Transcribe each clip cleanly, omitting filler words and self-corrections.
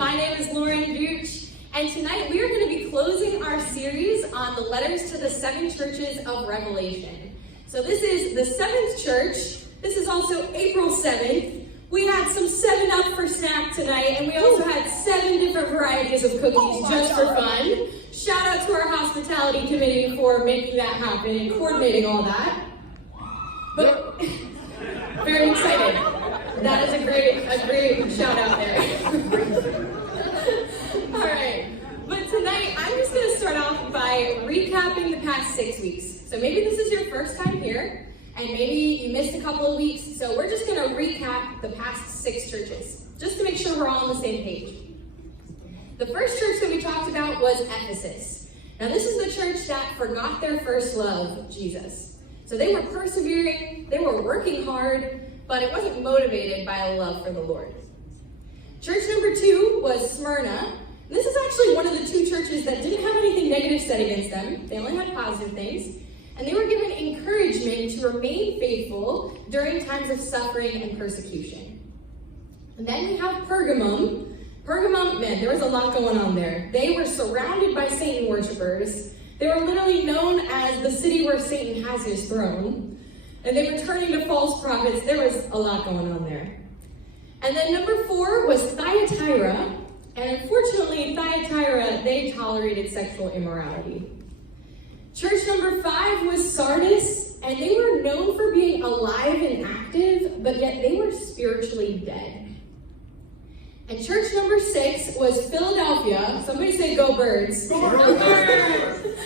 my name is Gooch, and tonight we are going to be closing our series on the letters to the 7 churches of Revelation. So this is the 7th church. This is also April 7th. We had some 7-Up for snack tonight, and we also had 7 different varieties of cookies just for fun. Shout out to our hospitality committee for making that happen and coordinating all that. But very excited. That is a great shout out there. All right, but tonight I'm just going to start off by recapping the past 6 weeks. So maybe this is your first time here, and maybe you missed a couple of weeks. So we're just going to recap the past 6 churches, just to make sure we're all on the same page. The first church that we talked about was Ephesus. Now this is the church that forgot their first love, Jesus. So they were persevering, they were working hard, but it wasn't motivated by a love for the Lord. Church number 2 was Smyrna. This is actually one of the 2 churches that didn't have anything negative said against them. They only had positive things. And they were given encouragement to remain faithful during times of suffering and persecution. And then we have Pergamum. Pergamum, man, there was a lot going on there. They were surrounded by Satan worshipers. They were literally known as the city where Satan has his throne. And they were turning to false prophets. There was a lot going on there. And then number 4 was Thyatira. And unfortunately, Thyatira, they tolerated sexual immorality. Church number 5 was Sardis. And they were known for being alive and active, but yet they were spiritually dead. And church number 6 was Philadelphia. Somebody say, go Birds. Go Birds!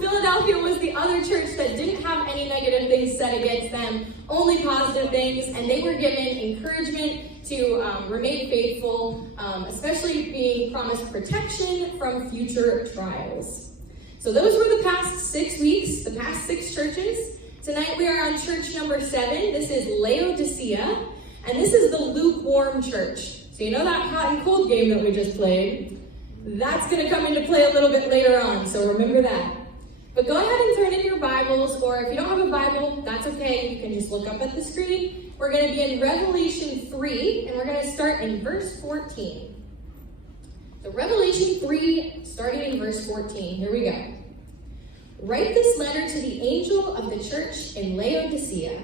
Philadelphia was the other church that didn't have any negative things said against them, only positive things, and they were given encouragement to remain faithful, especially being promised protection from future trials. So those were the past 6 weeks, the past 6 churches. Tonight we are on church number 7. This is Laodicea, and this is the lukewarm church. So you know that hot and cold game that we just played? That's going to come into play a little bit later on, so remember that. But go ahead and turn in your Bibles, or if you don't have a Bible, that's okay. You can just look up at the screen. We're going to be in Revelation 3, and we're going to start in verse 14. So Revelation 3, starting in verse 14. Here we go. Write this letter to the angel of the church in Laodicea.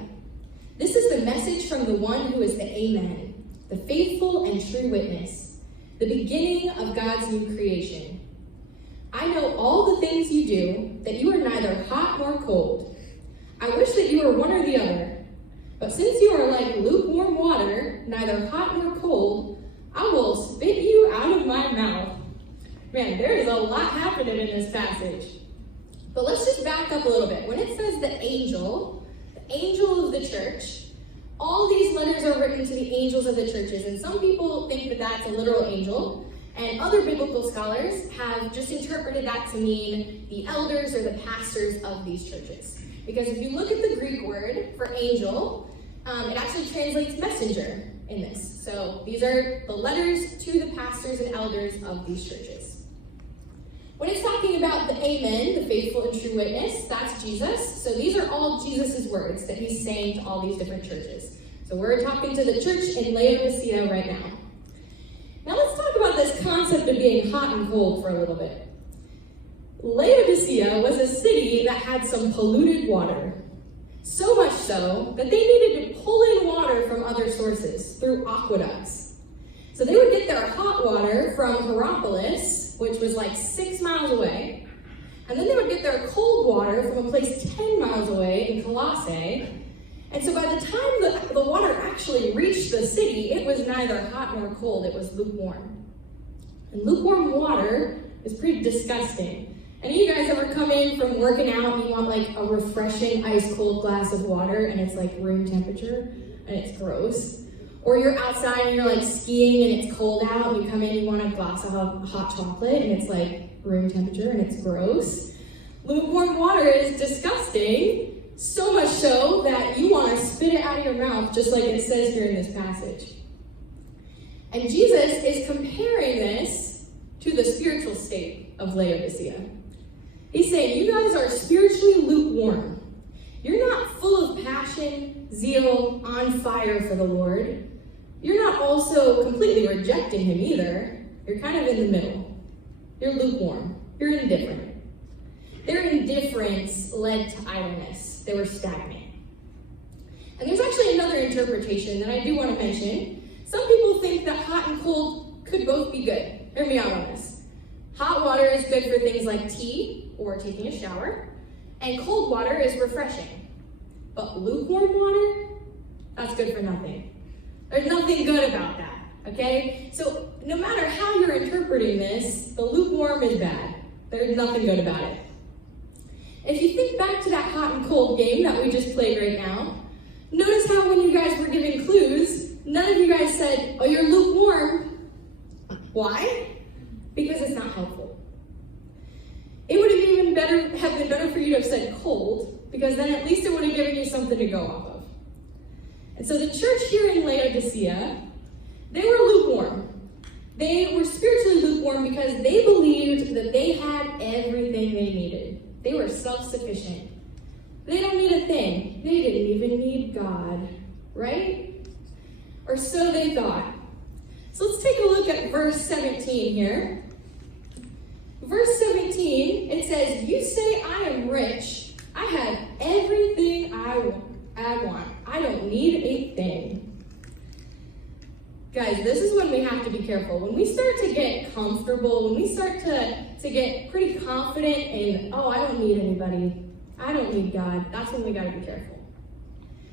This is the message from the one who is the Amen, the faithful and true witness, the beginning of God's new creation. I know all the things you do, that you are neither hot nor cold. I wish that you were one or the other. But since you are like lukewarm water, neither hot nor cold, I will spit you out of my mouth. Man, there is a lot happening in this passage. But let's just back up a little bit. When it says the angel of the church, all these letters are written to the angels of the churches. And some people think that that's a literal angel. And other biblical scholars have just interpreted that to mean the elders or the pastors of these churches. Because if you look at the Greek word for angel, it actually translates messenger in this. So these are the letters to the pastors and elders of these churches. When it's talking about the Amen, the faithful and true witness, that's Jesus. So these are all Jesus' words that he's saying to all these different churches. So we're talking to the church in Laodicea right now. Now let's talk about this concept of being hot and cold for a little bit. Laodicea was a city that had some polluted water. So much so that they needed to pull in water from other sources through aqueducts. So they would get their hot water from Hierapolis, which was like 6 miles away. And then they would get their cold water from a place 10 miles away in Colossae. And so by the time the water actually reached the city, it was neither hot nor cold, it was lukewarm. And lukewarm water is pretty disgusting. Any of you guys ever come in from working out and you want like a refreshing ice cold glass of water and it's like room temperature and it's gross? Or you're outside and you're like skiing and it's cold out and you come in and you want a glass of hot chocolate and it's like room temperature and it's gross? Lukewarm water is disgusting. So much so that you want to spit it out of your mouth, just like it says here in this passage. And Jesus is comparing this to the spiritual state of Laodicea. He's saying, you guys are spiritually lukewarm. You're not full of passion, zeal, on fire for the Lord. You're not also completely rejecting him either. You're kind of in the middle. You're lukewarm. You're indifferent. Their indifference led to idleness. They were stagnant. And there's actually another interpretation that I do want to mention. Some people think that hot and cold could both be good. Hear me out on this. Hot water is good for things like tea or taking a shower, and cold water is refreshing. But lukewarm water, that's good for nothing. There's nothing good about that, okay? So no matter how you're interpreting this, the lukewarm is bad. There's nothing good about it. If you think back to that hot and cold game that we just played right now, notice how when you guys were giving clues, none of you guys said, oh, you're lukewarm. Why? Because it's not helpful. It would have been better for you to have said cold, because then at least it would have given you something to go off of. And so the church here in Laodicea, they were lukewarm. They were spiritually lukewarm because they believed that they had everything they needed. They were self-sufficient. They don't need a thing. They didn't even need God, right? Or so they thought. So let's take a look at verse 17 here. Verse 17, it says, you say I am rich. I have everything I want. I don't need a thing. Guys, this is when we have to be careful. When we start to get comfortable, when we start to get pretty confident in, oh, I don't need anybody. I don't need God. That's when we got to be careful.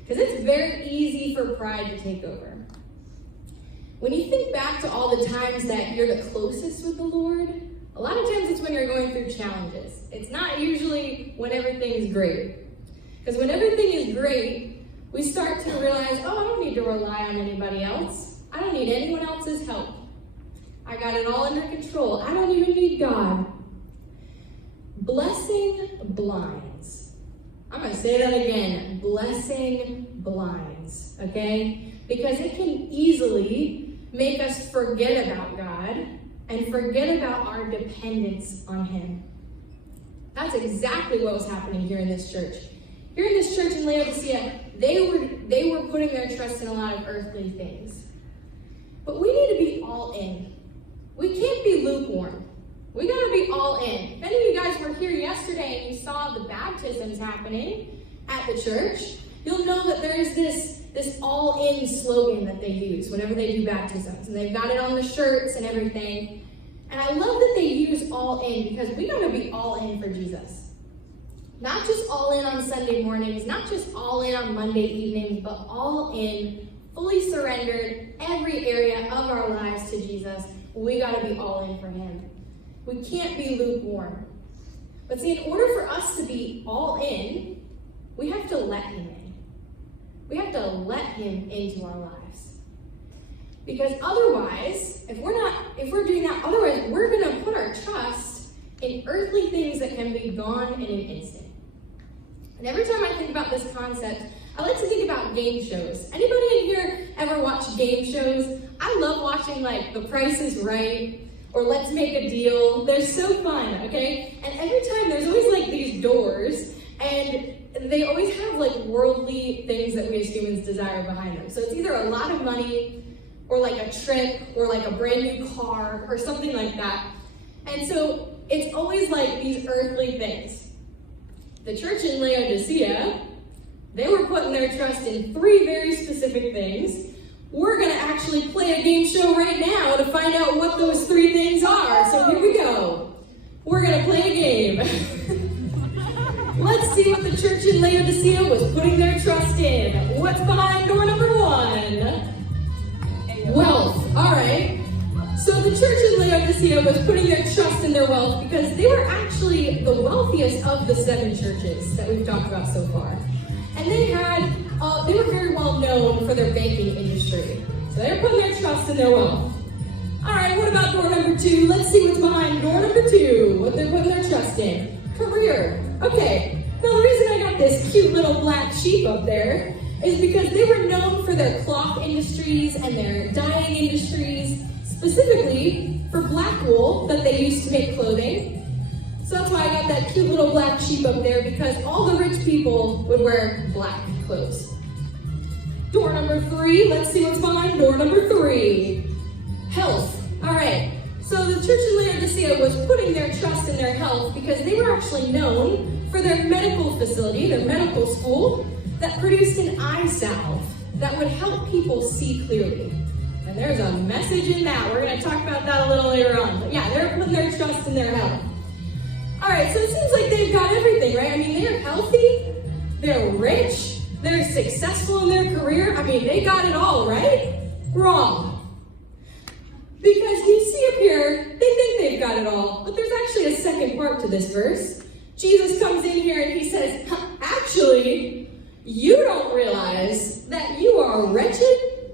Because it's very easy for pride to take over. When you think back to all the times that you're the closest with the Lord, a lot of times it's when you're going through challenges. It's not usually when everything's great. Because when everything is great, we start to realize, oh, I don't need to rely on anybody else. I don't need anyone else's help. I got it all under control. I don't even need God. Blessing blinds. I'm going to say that again. Blessing blinds, okay? Because it can easily make us forget about God and forget about our dependence on Him. That's exactly what was happening here in this church. Here in this church in Laodicea, they were putting their trust in a lot of earthly things. But we need to be all in. We can't be lukewarm. We got to be all in. If any of you guys were here yesterday and you saw the baptisms happening at the church, you'll know that there's this all-in slogan that they use whenever they do baptisms. And they've got it on the shirts and everything. And I love that they use all in because we got to be all in for Jesus. Not just all in on Sunday mornings, not just all in on Monday evenings, but all in, fully surrendered, every area of our lives to Jesus. We got to be all in for Him. We can't be lukewarm. But see, in order for us to be all in, we have to let Him in. We have to let Him into our lives. Because otherwise, if we're doing that, otherwise we're going to put our trust in earthly things that can be gone in an instant. And every time I think about this concept, I like to think about game shows. Anybody in here ever watch game shows? I love watching like The Price is Right or Let's Make a Deal. They're so fun, okay? And every time there's always like these doors and they always have like worldly things that we as humans desire behind them. So it's either a lot of money or like a trip or like a brand new car or something like that. And so it's always like these earthly things. The church in Laodicea, they were putting their trust in 3 very specific things. We're going to actually play a game show right now to find out what those 3 things are. So here we go. We're going to play a game. Let's see what the church in Laodicea was putting their trust in. What's behind door number 1? Wealth. All right. So the church in Laodicea was putting their trust in their wealth because they were actually the wealthiest of the 7 churches that we've talked about so far. And they were very well known for their banking industry. So they were putting their trust in their wealth. All right, what about door number 2? Let's see what's behind door number 2, what they're putting their trust in. Career. Okay, now the reason I got this cute little black sheep up there is because they were known for their cloth industries and their dyeing industries, specifically for black wool that they used to make clothing. So that's why I got that cute little black sheep up there, because all the rich people would wear black clothes. Door number 3, let's see what's behind door number 3. Health. All right, Laodicea was putting their trust in their health because they were actually known for their medical facility, their medical school, that produced an eye salve that would help people see clearly. And there's a message in that. We're going to talk about that a little later on. But yeah, they're putting their trust in their health. All right, so it seems like they've got everything, right? I mean, they're healthy, they're rich, they're successful in their career. I mean, they got it all, right? Wrong. Because you see up here, they think they've got it all, but there's actually a second part to this verse. Jesus comes in here and he says, actually, you don't realize that you are wretched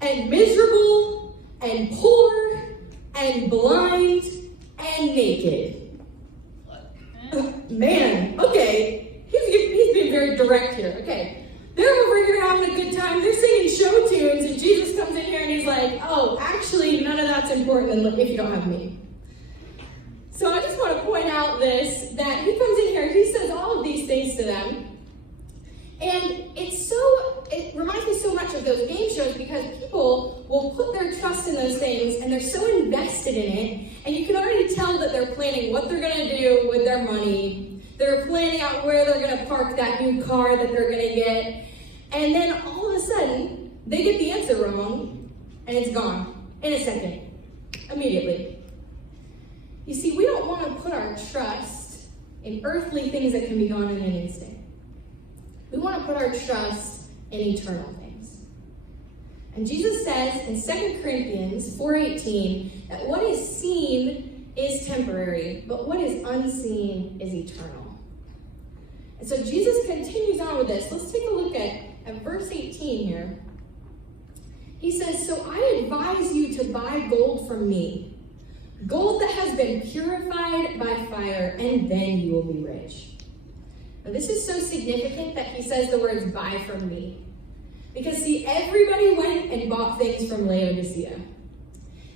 and miserable and poor and blind and naked. Man, okay, he's being very direct here. Okay, they're over here having a good time. They're singing show tunes, and Jesus comes in here and he's like, oh, actually, none of that's important if you don't have me. So I just want to point out this, that he comes in here, he says all of these things to them, and it reminds me so much of those game shows because people will put their trust in those things and they're so invested in it, and you can already tell that they're planning what they're going to do with their money. They're planning out where they're going to park that new car that they're going to get, and then all of a sudden, they get the answer wrong, and it's gone in a second, immediately. You see, we don't want to put our trust in earthly things that can be gone in an instant. We want to put our trust in eternal things. And Jesus says in 2 Corinthians 4:18 that what is seen is temporary, but what is unseen is eternal. And so Jesus continues on with this. Let's take a look at verse 18 here. He says, so I advise you to buy gold from me, gold that has been purified by fire, and then you will be rich. Now, this is so significant that he says the words buy from me. Because see, everybody went and bought things from Laodicea.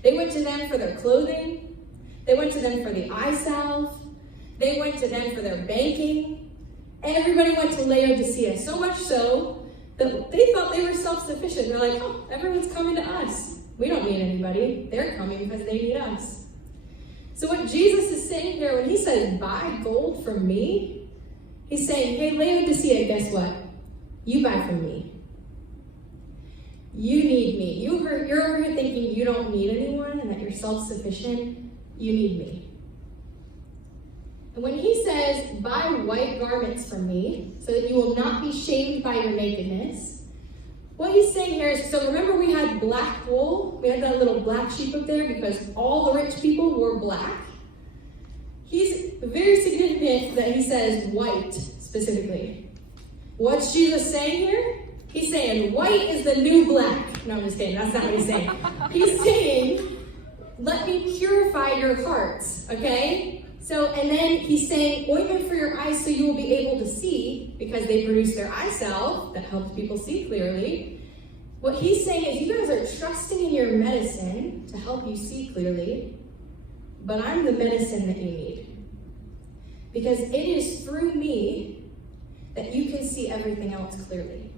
They went to them for their clothing. They went to them for the eye salve. They went to them for their banking. Everybody went to Laodicea, so much so that they thought they were self-sufficient. They're like, oh, everyone's coming to us. We don't need anybody. They're coming because they need us. So what Jesus is saying here when he says, buy gold from me, he's saying, hey, Laodicea, guess what? You buy from me. You need me. You're over here thinking you don't need anyone and that you're self-sufficient. You need me. And when he says, buy white garments from me so that you will not be shamed by your nakedness, what he's saying here is, so remember we had black wool? We had that little black sheep up there because all the rich people wore black. He's very significant that he says white specifically. What's Jesus saying here? He's saying white is the new black. No, I'm just kidding. That's not what he's saying. He's saying, let me purify your hearts, okay? So, and then he's saying ointment for your eyes so you will be able to see, because they produce their eye salve that helps people see clearly. What he's saying is you guys are trusting in your medicine to help you see clearly, but I'm the medicine that you need. Because it is through me that you can see everything else clearly.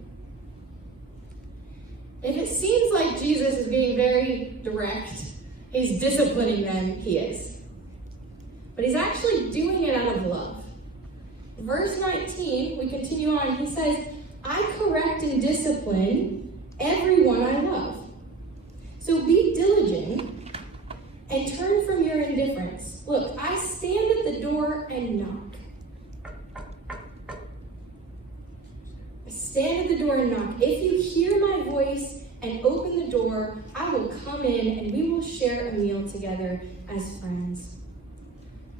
If it seems like Jesus is being very direct, he's disciplining them, he is. But he's actually doing it out of love. Verse 19, we continue on, he says, I correct and discipline everyone I love. So be diligent and turn from your indifference. Look, I stand at the door and knock. I stand at the door and knock. If you hear my voice and open the door, I will come in and we will share a meal together as friends.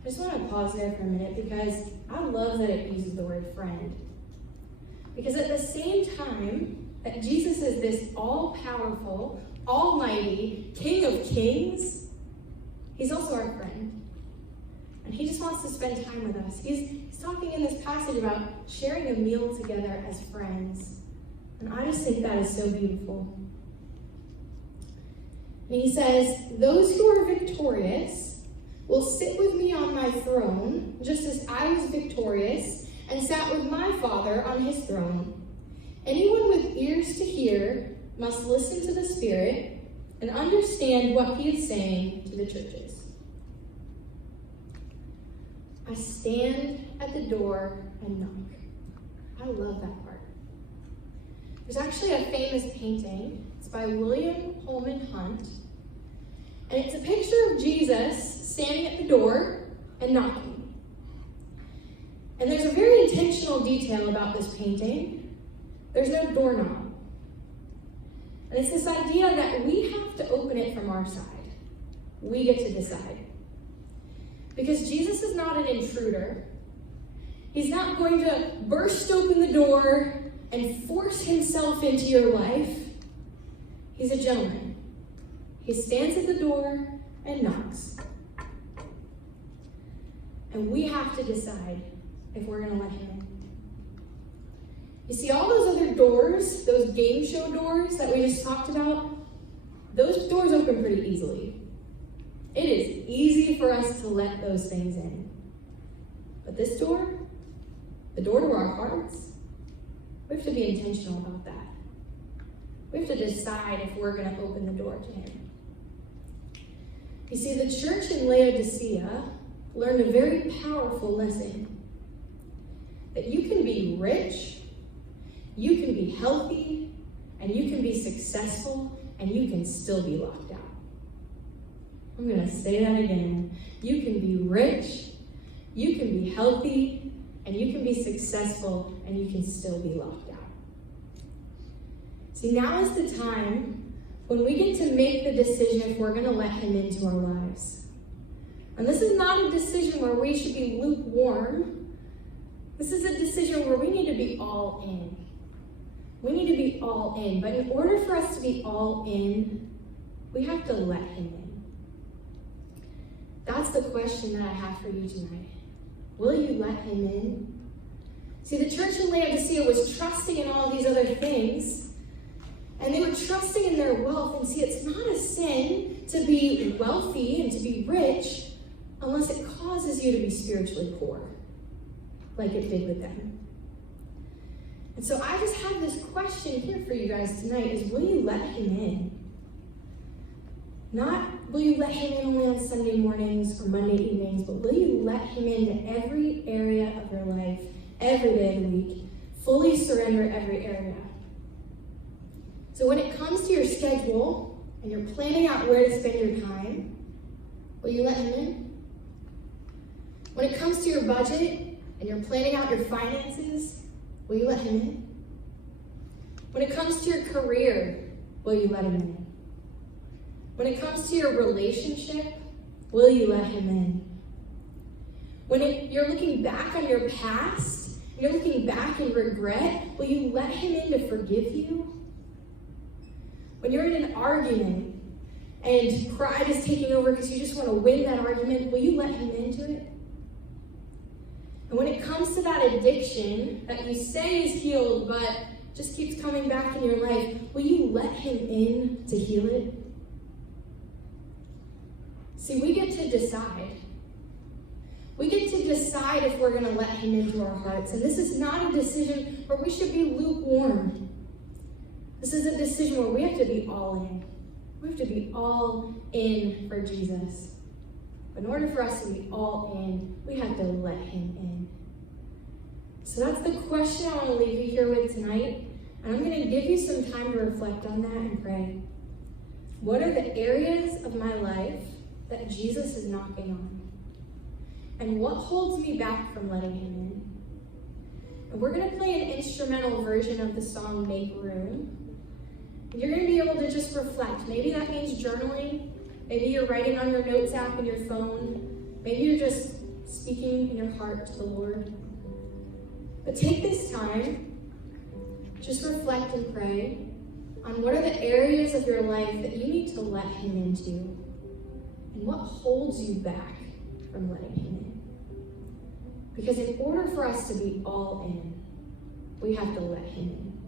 I just want to pause there for a minute because I love that it uses the word friend. Because at the same time that Jesus is this all-powerful, almighty King of Kings, he's also our friend. And he just wants to spend time with us. He's talking in this passage about sharing a meal together as friends. And I just think that is so beautiful. And he says, those who are victorious will sit with me on my throne, just as I was victorious and sat with my Father on his throne. Anyone with ears to hear must listen to the Spirit and understand what he is saying to the churches. I stand at the door and knock. I love that part. There's actually a famous painting. It's by William Holman Hunt. And it's a picture of Jesus standing at the door and knocking. And there's a very intentional detail about this painting. There's no doorknob. And it's this idea that we have to open it from our side. We get to decide. Because Jesus is not an intruder. He's not going to burst open the door and force himself into your life. He's a gentleman. He stands at the door and knocks. And we have to decide if we're going to let him in. You see, all those other doors, those game show doors that we just talked about, those doors open pretty easily. It is easy for us to let those things in. But this door, the door to our hearts, we have to be intentional about that. We have to decide if we're going to open the door to him. You see, the church in Laodicea learned a very powerful lesson. That you can be rich, you can be healthy, and you can be successful, and you can still be locked out. I'm going to say that again. You can be rich, you can be healthy, and you can be successful, and you can still be locked out. See, now is the time when we get to make the decision if we're going to let him into our lives. And this is not a decision where we should be lukewarm. This is a decision where we need to be all in. We need to be all in. But in order for us to be all in, we have to let him in. That's the question that I have for you tonight. Will you let him in? See, the church in Laodicea was trusting in all these other things, and they were trusting in their wealth. And see, it's not a sin to be wealthy and to be rich unless it causes you to be spiritually poor, like it did with them. And so I just have this question here for you guys tonight is, will you let him in? Not will you let him in only on Sunday mornings or Monday evenings, but will you let him into every area of your life, every day of the week, fully surrender every area? So when it comes to your schedule and you're planning out where to spend your time, will you let him in? When it comes to your budget and you're planning out your finances, will you let him in? When it comes to your career, will you let him in? When it comes to your relationship, will you let him in? When you're looking back on your past, you're looking back in regret, will you let him in to forgive you? When you're in an argument and pride is taking over because you just want to win that argument, will you let him into it? And when it comes to that addiction that you say is healed but just keeps coming back in your life, will you let him in to heal it? See, we get to decide. We get to decide if we're going to let him into our hearts. And this is not a decision where we should be lukewarm. This is a decision where we have to be all in. We have to be all in for Jesus. But in order for us to be all in, we have to let him in. So that's the question I want to leave you here with tonight. And I'm going to give you some time to reflect on that and pray. What are the areas of my life that Jesus is knocking on? And what holds me back from letting him in? And we're going to play an instrumental version of the song Make Room. You're going to be able to just reflect. Maybe that means journaling. Maybe you're writing on your notes app in your phone. Maybe you're just speaking in your heart to the Lord. But take this time, just reflect and pray on what are the areas of your life that you need to let him into, and what holds you back from letting him in. Because in order for us to be all in, we have to let him in.